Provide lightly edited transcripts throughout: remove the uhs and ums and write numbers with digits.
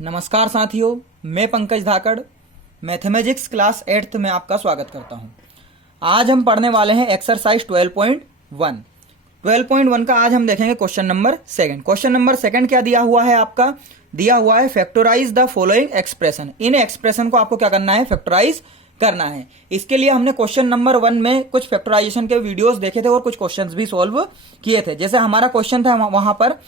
नमस्कार साथियों, मैं पंकज धाकड़ मैथमेटिक्स क्लास 8th में आपका स्वागत करता हूं। आज हम पढ़ने वाले हैं एक्सरसाइज 12.1। 12.1 का आज हम देखेंगे क्वेश्चन नंबर 2। क्वेश्चन नंबर 2 क्या दिया हुआ है आपका? दिया हुआ है फैक्टराइज द फॉलोइंग एक्सप्रेशन। इन एक्सप्रेशन को आपको क्या करना है? फैक्टराइज करना है। इसके लिए हमने क्वेश्चन नंबर 1 में कुछ फैक्टराइजेशन के वीडियोस देखे थे और कुछ क्वेश्चंस भी सॉल्व किए थे। जैसे हमारा क्वेश्चन था वहां पर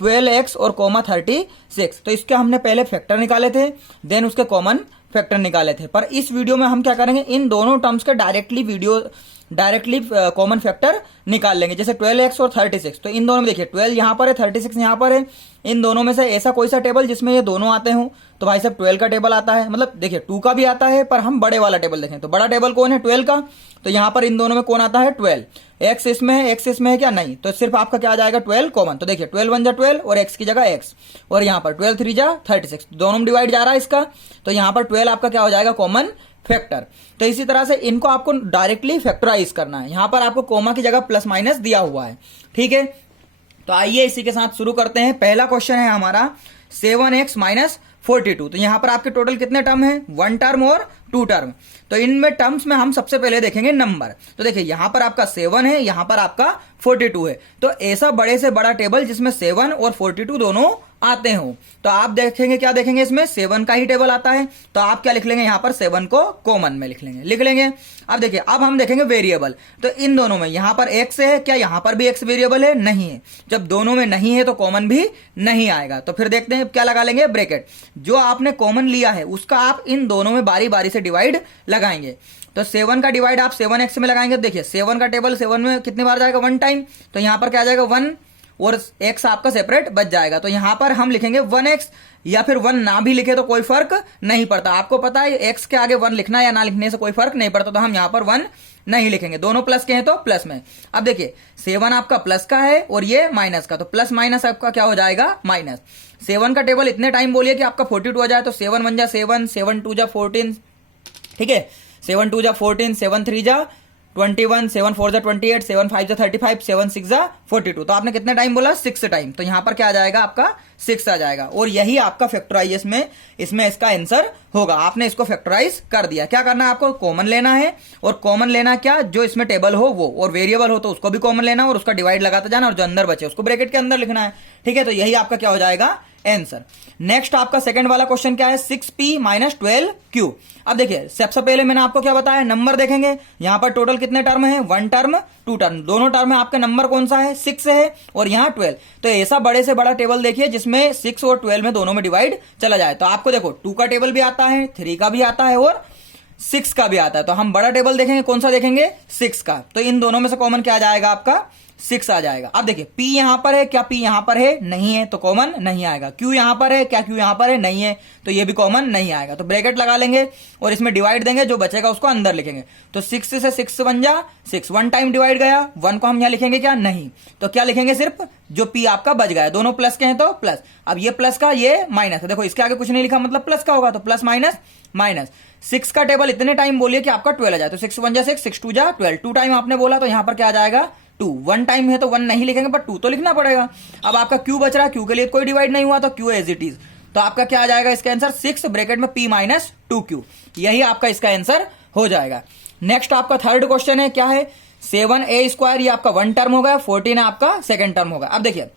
12x और कॉमा 36, तो इसके हमने पहले फैक्टर निकाले थे, देन उसके कॉमन फैक्टर निकाले थे। पर इस वीडियो में हम क्या करेंगे, इन दोनों टर्म्स के डायरेक्टली कॉमन फैक्टर निकाल लेंगे। जैसे 12x और 36, तो इन दोनों में देखिए 12 यहां पर है, 36 यहां पर है। इन दोनों में से ऐसा कोई सा टेबल जिसमें ये दोनों आते हो, तो भाई साहब 12 का टेबल आता है। मतलब देखिए 2 का भी आता है, पर हम बड़े वाला टेबल देखें तो बड़ा टेबल कौन है? 12 का। तो यहां पर इन दोनों में कौन आता है? 12। x इसमें है, x इसमें है क्या? नहीं। तो सिर्फ आपका क्या आ जाएगा? 12 कॉमन। तो देखिए 12 1 जा 12 और x की जगह x, और यहां पर 12 3 जा 36, दोनों में डिवाइड जा रहा है इसका। तो यहां पर 12 आपका क्या हो जाएगा? Common factor. तो इसी तरह से इनको आपको डायरेक्टली फैक्टराइज करना है। यहां पर आपको कोमा की जगह प्लस माइनस दिया हुआ है, ठीक है। तो आइए इसी के साथ शुरू करते हैं। पहला क्वेश्चन है हमारा 7x माइनस 42। तो यहां पर आपके टोटल कितने टर्म है? 1 टर्म और 2 टर्म। तो इनमें टर्म्स में हम सबसे पहले देखेंगे नंबर। तो देखिए यहां पर आपका 7 है, यहां पर आपका 42 है। तो ऐसा बड़े से बड़ा टेबल जिसमें 7 और 42 दोनों आते हो, तो आप देखेंगे क्या देखेंगे? इसमें 7 का ही टेबल आता है। तो आप क्या लिख लेंगे? यहां पर 7 को कॉमन में लिख लेंगे। अब देखिए अब हम देखेंगे वेरिएबल। तो इन दोनों में यहां पर x है, क्या यहां पर भी x वेरिएबल है? नहीं है। जब दोनों में नहीं है तो कॉमन भी नहीं आएगा। तो फिर देखते हैं क्या लगा लेंगे? ब्रैकेट। जो आपने कॉमन लिया है उसका आप इन दोनों में बारी बारी से डिवाइड लगाएंगे। तो 7 का डिवाइड आप 7x में लगाएंगे। देखिए 7 का टेबल 7 में कितनी बार जाएगा? 1 टाइम। तो यहां पर क्या आ जाएगा? 1, और x आपका सेपरेट बच जाएगा। तो यहां पर हम लिखेंगे 1x, या फिर 1 ना भी लिखे तो कोई फर्क नहीं पड़ता। आपको पता है x के आगे 1 लिखना या ना लिखने से कोई फर्क नहीं पड़ता। तो हम यहां पर 1 नहीं लिखेंगे। दोनों प्लस के हैं तो प्लस में। अब देखिए 7 आपका प्लस का है और ये माइनस का, तो प्लस माइनस आपका क्या हो जाएगा? माइनस। 7 का टेबल इतने टाइम बोलिए कि आपका 42 आ जाए। तो 7 1 जा 7, 7 2 जा 14, ठीक है। 7 2 जा 14, 7 3 जा 21, 7 4 जा 28, 7 5 जा 35, 7 6 जा 42। तो आपने कितने टाइम बोला? 6 टाइम। तो यहां पर क्या आ जाएगा? आपका 6 आ जाएगा। और यही आपका फैक्टराइज में इसमें इसका आंसर होगा। आपने इसको फैक्टराइज कर दिया। क्या करना है आपको? कॉमन लेना है। और कॉमन लेना क्या? जो इसमें टेबल हो वो, और वेरिएबल हो तो उसको भी कॉमन लेना और उसका डिवाइड लगाते जाना, और जो अंदर बचे उसको ब्रैकेट के अंदर लिखना है, ठीक है। तो यही आपका क्या हो जाएगा? आंसर। नेक्स्ट आपका सेकंड वाला क्वेश्चन क्या है? 6p minus 12q। अब देखिए सबसे पहले मैंने आपको क्या बताया? नंबर देखेंगे। यहां पर टोटल कितने टर्म है? 1 टर्म 2 टर्म। दोनों टर्म में आपका नंबर कौन सा है? 6 है, और यहां 12। तो ऐसा बड़े से बड़ा टेबल देखिए जिसमें 6 और 12 में दोनों में डिवाइड चला जाए। तो आपको देखो 2 का टेबल भी आता है, 3 का भी आता है और 6 का भी आता है। तो हम बड़ा टेबल देखेंगे, कौन सा देखेंगे? 6 का। तो इन दोनों में से कॉमन क्या आ जाएगा? आपका 6 आ जाएगा। अब देखिए p यहां पर है, क्या p यहां पर है? नहीं है, तो कॉमन नहीं आएगा। q यहां पर है, क्या q यहां पर है? नहीं है, तो ये भी कॉमन नहीं आएगा। तो ब्रैकेट लगा लेंगे और इसमें डिवाइड देंगे, जो बचेगा उसको अंदर लिखेंगे। तो 6 से 6 बन जा 6, 1 टाइम डिवाइड गया। 1 को हम यहां लिखेंगे क्या? नहीं। तो क्या लिखेंगे? सिर्फ जो p आपका बच गया। दोनों प्लस के हैं तो प्लस। अब ये प्लस का, ये माइनस। देखो इसके आगे कुछ नहीं लिखा, मतलब प्लस का होगा, तो प्लस माइनस माइनस। 6 का टेबल इतने टाइम बोलिए कि आपका 12 आ जाए। तो 6 1 जा 6, 6 2 जा 12। 2 टाइम आपने बोला तो यहां पर क्या आ जाएगा? 2। 1 टाइम है तो 1 नहीं लिखेंगे, पर 2 तो लिखना पड़ेगा। अब आपका q बच रहा है, q के लिए कोई डिवाइड नहीं हुआ, तो q एज इट इज। तो आपका क्या आ जाएगा इसका आंसर? 6 ब्रैकेट में p माइनस 2q। यही आपका इसका आंसर हो जाएगा। नेक्स्ट आपका थर्ड क्वेश्चन है, क्या है? 7a², ये आपका 1 टर्म होगा, 14 आपका सेकंड टर्म होगा। अब देखिए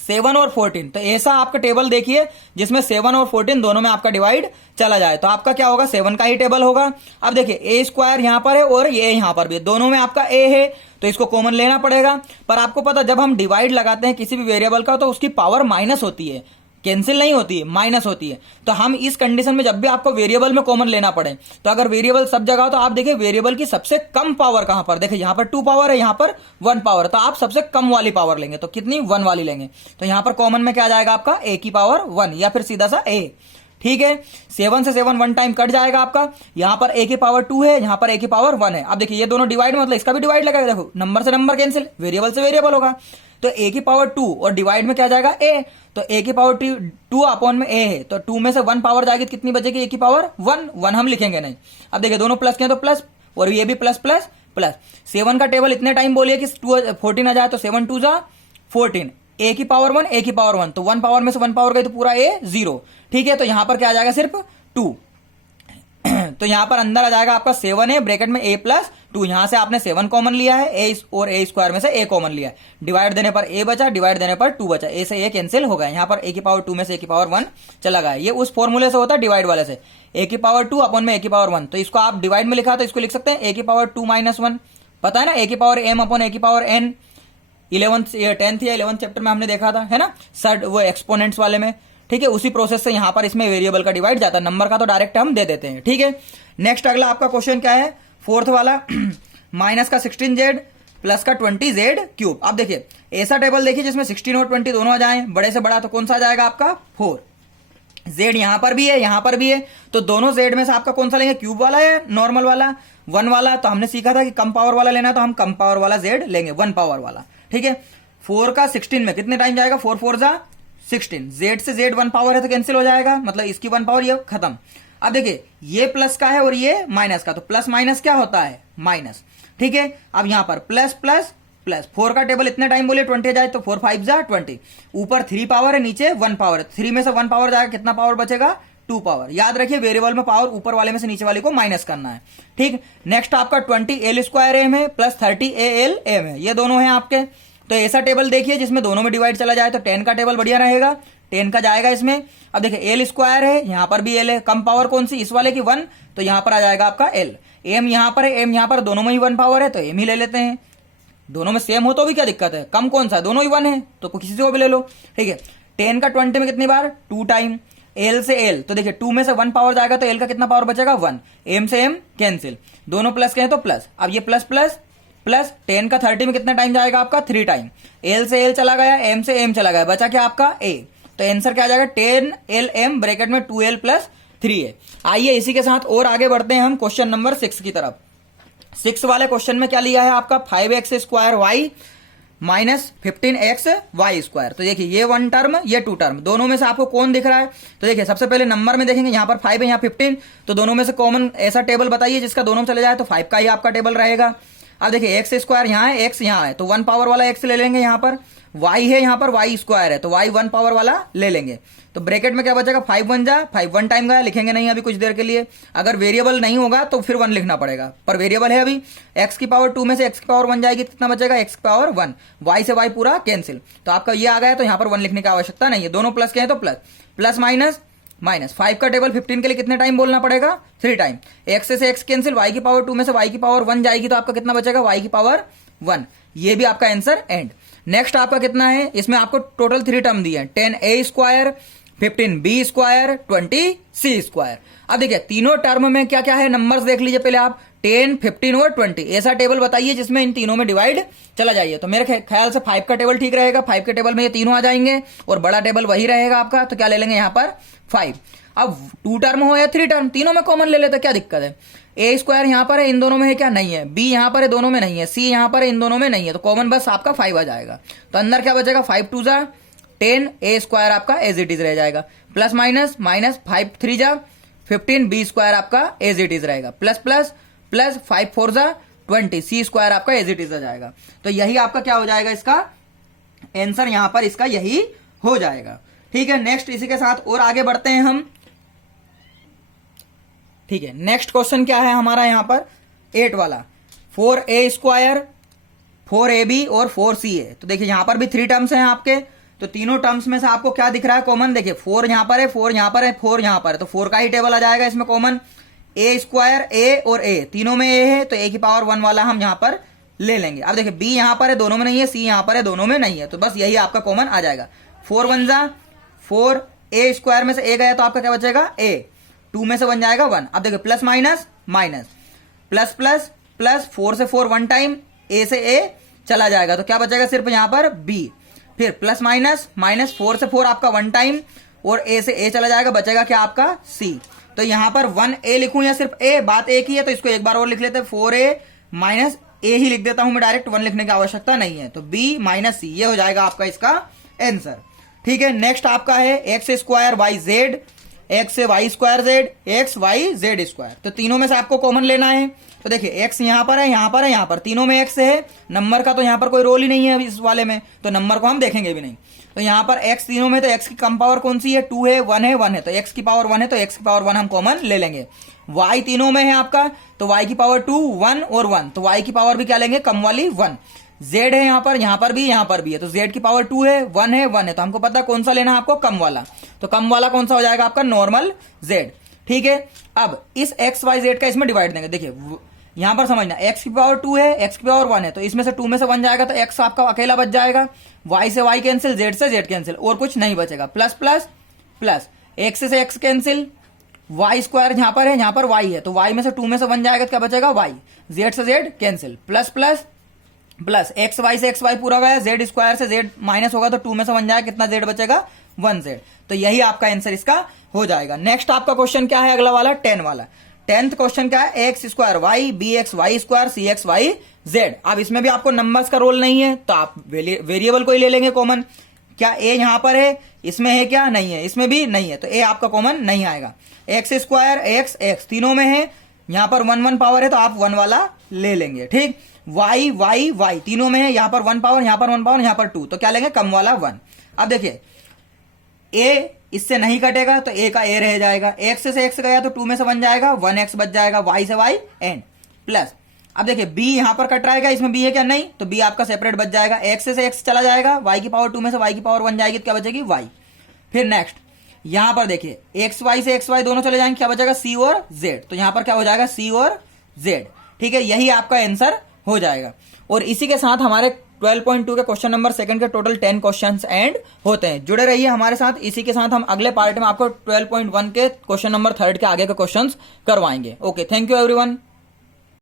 7 और 14, तो ऐसा आपका टेबल देखिए जिसमें 7 और 14 दोनों में आपका डिवाइड चला जाए। तो आपका क्या होगा? 7 का ही टेबल होगा। अब देखिए a² यहां पर है और ये यहां पर भी है, दोनों में आपका a है, तो इसको कॉमन लेना पड़ेगा। पर आपको पता जब हम डिवाइड लगाते हैं किसी भी वेरिएबल का, तो उसकी पावर माइनस होती है, कैंसिल नहीं होती है, माइनस होती है। तो हम इस कंडीशन में जब भी आपको वेरिएबल में कॉमन लेना पड़े, तो अगर वेरिएबल सब जगह हो तो आप देखिए वेरिएबल की सबसे कम पावर कहां पर? देखिए यहां पर 2 पावर है, यहां पर 1 पावर, तो आप सबसे कम वाली पावर लेंगे। तो कितनी? 1 वाली लेंगे। तो यहां पर कॉमन में क्या आ जाएगा आपका? a की पावर 1, या फिर सीधा सा a, ठीक है। 7 से 7 1 टाइम कट जाएगा आपका। यहां पर a की पावर 2 है, यहां पर a की पावर 1 है। अब देखिए ये दोनों डिवाइड, मतलब इसका भी डिवाइड लगाएगा। देखो नंबर से नंबर कैंसिल, वेरिएबल से वेरिएबल होगा। तो a की पावर 2 और डिवाइड में क्या जाएगा? a। तो a की पावर 2 अपॉन में a है, तो 2 में से 1 पावर जाएगी, कितनी बचेगी? a की पावर 1 हम लिखेंगे नहीं। अब देखिए दोनों प्लस के हैं तो प्लस, और ये भी प्लस प्लस प्लस। 7 का टेबल इतने टाइम बोलिए कि 14 आ जाए, तो 7 2 जा 14। ए की पावर 1 ए की पावर 1, तो 1 पावर में से 1 पावर गई तो पूरा ए 0। ठीक है, तो यहां पर क्या आ जाएगा सिर्फ 2। तो यहां पर अंदर आ जाएगा आपका 7 है ब्रैकेट में a प्लस 2, यहां से आपने 7 कॉमन लिया है, a और a स्क्वायर में से a कॉमन लिया है, डिवाइड देने पर a बचा, डिवाइड देने पर 2 बचा, a से a कैंसिल हो गया, यहां पर a की पावर 2 में से a की पावर 1 चला गया। ये उस फॉर्मूले से होता है डिवाइड वाले से, a की पावर 2 अपन में a की पावर 1, तो इसको आप डिवाइड में लिखा तो इसको लिख सकते हैं a की पावर 2 माइनस 1, पता है ना, a की पावर m अपॉन a की पावर n, 11th या 10th या 11th चैप्टर में हमने देखा था, है ना, सर वो एक्सपोनेंट्स वाले में। ठीक है, उसी प्रोसेस से यहां पर इसमें वेरिएबल का डिवाइड जाता है, नंबर का तो डायरेक्ट हम दे देते हैं। ठीक है, नेक्स्ट अगला आपका क्वेश्चन क्या है, फोर्थ वाला, माइनस का 16z प्लस का 20z क्यूब। अब देखिए ऐसा टेबल देखिए जिसमें 16 और 20 दोनों आ जाए, बड़े से बड़ा तो कौन सा आ जाएगा आपका 4, z यहां पर भी है यहां पर भी है, तो दोनों z में से आपका कौन सा लेंगे, क्यूब वाला या नॉर्मल वाला, 1 वाला। तो हमने सीखा था कि कम पावर वाला लेना, तो हम कम पावर वाला z लेंगे, 1 पावर वाला। ठीक है, 4 का 16 में कितने टाइम जाएगा, 4 4 जा 16, z से z 1 पावर है तो कैंसिल हो जाएगा, मतलब इसकी 1 पावर ये खत्म। अब देखिए ये प्लस का है और ये माइनस का, तो प्लस माइनस क्या होता है, माइनस। ठीक है, अब यहां पर प्लस प्लस प्लस, 4 का टेबल इतने टाइम बोले 20 जाए, तो 4 5 जा 20, ऊपर 3 पावर है नीचे 1 पावर है, 3 में से 1 पावर जाएगा, कितना पावर बचेगा, 2 पावर। याद रखिए वेरिएबल में पावर ऊपर वाले में से नीचे वाले को माइनस करना है। ठीक, नेक्स्ट आपका 20 l स्क्वायर एम है प्लस 30 a l m है, ये दोनों हैं आपके। तो ऐसा टेबल देखिए जिसमें दोनों में डिवाइड चला जाए, तो 10 का टेबल बढ़िया रहेगा, 10 का जाएगा इसमें। अब देखिए एल स्क्वायर है, यहां पर भी एल है, कम पावर कौन सी, इस वाले की 1, तो यहां पर आ जाएगा आपका एल। एम यहां पर है, एम यहां पर, दोनों में ही 1 पावर है तो एम ही ले लेते हैं, दोनों में सेम हो तो भी क्या दिक्कत है, कम कौन सा है, दोनों ही 1 है तो किसी से को भी ले लो। ठीक है, 10 का 20 में कितनी बार, 2 टाइम, एल से एल, तो देखिए 2 में से 1 पावर जाएगा तो एल का कितना पावर बचेगा, 1, एम से एम कैंसिल, दोनों प्लस के हैं तो प्लस। अब ये प्लस प्लस प्लस, 10 का 30 में कितना टाइम जाएगा आपका, 3 टाइम, एल से एल चला गया, एम से एम चला गया, बचा क्या आपका ए, तो आंसर क्या आ जाएगा 10 एल एम ब्रैकेट में 2l प्लस 3a। आइए इसी के साथ और आगे बढ़ते हैं हम क्वेश्चन नंबर 6 की तरफ। 6 वाले क्वेश्चन में क्या लिया है आपका, 5x square Y minus 15x Y square. तो देखिए ये 1 टर्म ये 2 टर्म, दोनों में से आपको कौन दिख रहा है, तो देखिए सबसे पहले नंबर में देखेंगे, यहाँ पर 5 है यहाँ 15, तो दोनों में से कॉमन ऐसा टेबल बताइए जिसका दोनों में चले जाए, तो 5 का ही आपका टेबल रहेगा। अब देखिए एक्स स्क्वायर यहाँ है, एक्स यहाँ है, तो 1 पावर वाला एक्स ले लेंगे, यहाँ पर y है, यहाँ पर y स्क्वायर है तो y 1 पावर वाला ले लेंगे, तो ब्रैकेट में क्या बचेगा, 5 1 जा 5 1 टाइम गया, लिखेंगे नहीं अभी कुछ देर के लिए, अगर वेरिएबल नहीं होगा तो फिर 1 लिखना पड़ेगा, पर वेरिएबल है अभी। x की पावर 2 में से x की पावर 1 जाएगी, कितना बचेगा, x की पावर 1, y से y पूरा कैंसिल, तो आपका ये आ गया, तो यहाँ पर 1 लिखने की आवश्यकता नहीं है, दोनों प्लस के हैं तो प्लस प्लस माइनस माइनस। 5 का टेबल 15 के लिए कितने टाइम बोलना पड़ेगा, 3 टाइम, x से x कैंसिल, y की पावर 2 में से y की पावर 1 जाएगी, तो आपका कितना बचेगा, y की पावर 1, ये भी आपका आंसर एंड। नेक्स्ट आपका कितना है, इसमें आपको टोटल 3 टर्म दिए हैं, 10a square 15b square 20c square. अब देखिए तीनों टर्म में क्या क्या है, नंबर्स देख लीजिए पहले आप, 10 15 और 20, ऐसा टेबल बताइए जिसमें इन तीनों में डिवाइड चला जाइए, तो मेरे ख्याल से 5 का टेबल ठीक रहेगा, 5 के टेबल में ये तीनों आ जाएंगे और बड़ा टेबल वही रहेगा आपका, तो क्या ले लेंगे यहाँ पर 5। अब 2 टर्म हो या 3 टर्म, तीनों में कॉमन ले लेते, क्या दिक्कत है, ए स्क्वायर यहाँ पर है, इन दोनों में है क्या, नहीं है, बी यहाँ पर है, दोनों में नहीं है, सी यहाँ पर है, इन दोनों में नहीं है, तो कॉमन बस आपका 5 आ जाएगा, तो अंदर क्या बचेगा, 5 2 जा 10, ए स्क्वायर आपका एज इट इज रह जाएगा, प्लस माइनस माइनस 5 3 जा 15, बी स्क्वायर आपका एज इट इज रहेगा, प्लस प्लस प्लस 5 4 जा 20, सी स्क्वायर आपका एज इट इज आ जाएगा। तो यही आपका क्या हो जाएगा, इसका आंसर यहां पर इसका यही हो जाएगा। ठीक है, नेक्स्ट इसी के साथ और आगे बढ़ते हैं हम। ठीक है, नेक्स्ट क्वेश्चन क्या है हमारा यहाँ पर 8 वाला, 4a स्क्वायर 4ab और 4c है। तो देखिए यहां पर भी 3 टर्म्स हैं आपके, तो तीनों टर्म्स में से आपको क्या दिख रहा है कॉमन, देखिए 4 यहां पर है, 4 यहां पर है, 4 यहां पर है, तो 4 का ही टेबल आ जाएगा इसमें कॉमन, a स्क्वायर a और a, तीनों में a है तो a की पावर 1 वाला हम यहां पर ले लेंगे। अब देखिए b यहां पर है, दोनों में नहीं है, c यहां पर है, दोनों में नहीं है, तो बस यही आपका कॉमन आ जाएगा, 4 1 जा 4, a स्क्वायर में से a गया तो आपका क्या बचेगा a, 2 में से 1 जाएगा 1। अब देखिए plus minus minus plus plus plus, 4 से 4 1 टाइम, a से a चला जाएगा, तो क्या बचेगा सिर्फ यहां पर b, फिर प्लस माइनस माइनस 4 से 4 आपका 1 टाइम और a से a चला जाएगा, बचेगा क्या आपका c। तो यहां पर 1a लिखूं या सिर्फ a, बात एक ही है, तो इसको एक बार और लिख लेते हैं, 4a माइनस a ही लिख देता हूं मैं डायरेक्ट, 1 लिखने की आवश्यकता नहीं है, तो b माइनस c, ये हो जाएगा आपका इसका आंसर। ठीक है, नेक्स्ट आपका है x square y z, x से y square z, x y z square, तो तीनों में से आपको कॉमन लेना है। तो देखिए x यहां पर है, यहां पर है, यहां पर, तीनों में x है, नंबर का तो यहां पर कोई रोल ही नहीं है इस वाले में, तो नंबर को हम देखेंगे भी नहीं। तो यहाँ पर x तीनों में, तो x की कम पावर कौन सी है, 2 है, 1 है, 1 है, तो x की पावर 1 है, तो x की पावर 1 हम कॉमन ले लेंगे। y तीनों में है आपका, तो y की पावर 2, 1 और 1, तो y की पावर भी क्या लेंगे, कम वाली 1। z है यहाँ पर भी है, तो z की पावर 2 है, 1 है, 1 है, तो हमको पता है कौन सा लेना है आपको, कम वाला। तो कम वाला कौन सा हो जाएगा आपका, नॉर्मल z। ठीक है, अब इस x y z का इसमें डिवाइड देंगे। देखिए यहां पर समझना, x की पावर 2 है, x की पावर 1 है, तो इसमें से 2 में से 1 जाएगा, तो x आपका अकेला बच जाएगा, y से y कैंसिल, z से z कैंसिल, और कुछ नहीं बचेगा, प्लस प्लस प्लस, x से x कैंसिल, y स्क्वायर यहां पर है, यहां पर y है, तो y में से 2 में से 1 जाएगा, तो क्या बचेगा, y, z से z cancel, plus plus plus, X Y से एक्स वाई पूरा गया, जेड स्क्वायर से जेड माइनस होगा, तो 2 में से 1 जाएगा, कितना जेड बचेगा, 1 जेड। तो यही आपका आंसर इसका हो जाएगा। नेक्स्ट आपका क्वेश्चन क्या है, अगला वाला 10 वाला। 10th क्वेश्चन क्या है, x square y, b x y square, c x y z. अब इसमें भी आपको नंबर्स का रोल नहीं है, तो आप वेरिएबल को ही ले लेंगे कॉमन। क्या ए यहां पर है, इसमें है क्या, नहीं है, इसमें भी नहीं है, तो ए आपका कॉमन नहीं आएगा। एक्स स्क्वायर एक्स एक्स तीनों में है, यहां पर 1 1 पावर है, तो आप 1 वाला ले लेंगे। ठीक, वाई वाई वाई तीनों में है, यहां पर 1 पावर, यहां पर 1 पावर, यहां पर 2, तो क्या लेंगे, कम वाला 1। अब देखिए ए इससे नहीं कटेगा, तो ए का ए रह जाएगा, एक्स से एक्स गया तो 2 में से 1 जाएगा, 1x बच जाएगा, वाई से वाई एंड प्लस। अब देखिए बी यहां पर कट रहेगा, इसमें बी है क्या, नहीं, तो बी आपका सेपरेट बच जाएगा, एक्स से एक्स चला जाएगा, वाई की पावर 2 में से वाई की पावर 1 जाएगी, तो क्या बचेगी, वाई। फिर नेक्स्ट यहां पर देखिए एक्स वाई से एक्स वाई दोनों चले जाएंगे, क्या बचेगा, सी और जेड, तो यहां पर क्या हो जाएगा, सी और जेड। ठीक है, यही आपका आंसर हो जाएगा। और इसी के साथ हमारे 12.2 के क्वेश्चन नंबर 2 के टोटल 10 क्वेश्चंस एंड होते हैं। जुड़े रहिए हमारे साथ। इसी के साथ हम अगले पार्ट में आपको 12.1 के क्वेश्चन नंबर 3 के आगे के क्वेश्चंस करवाएंगे। Okay, thank you everyone.